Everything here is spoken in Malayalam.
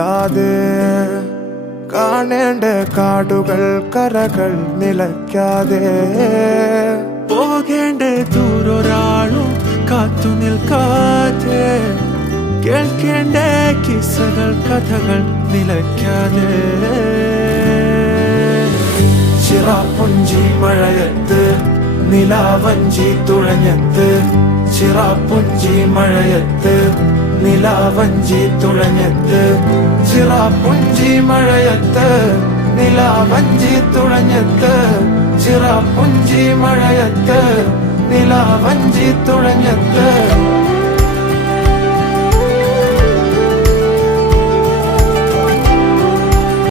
നില്ലാതെ കാണേണ്ട കാടുകൾ കരകൾ നിലയ്ക്കാതെ പോകേണ്ട ദൂരൊരാളും കാത്തു നിൽക്കാതെ കേൾക്കേണ്ട കിസ്സകൾ കഥകൾ നിലയ്ക്കാതെ ചിറാപ്പുഞ്ചി മഴയത്ത് നിലാവഞ്ചി തുഴഞ്ഞത്ത് ചിറാപ്പുഞ്ചി മഴയത്ത് നിലാവഞ്ചി തുഴഞ്ഞത്ത് ചിറാപ്പുഞ്ചി മഴയത്ത് നിലാവഞ്ചി തുഴഞ്ഞത്ത് ചിറാപ്പുഞ്ചി മഴയത്ത് നിലാവഞ്ചി തുഴഞ്ഞത്ത്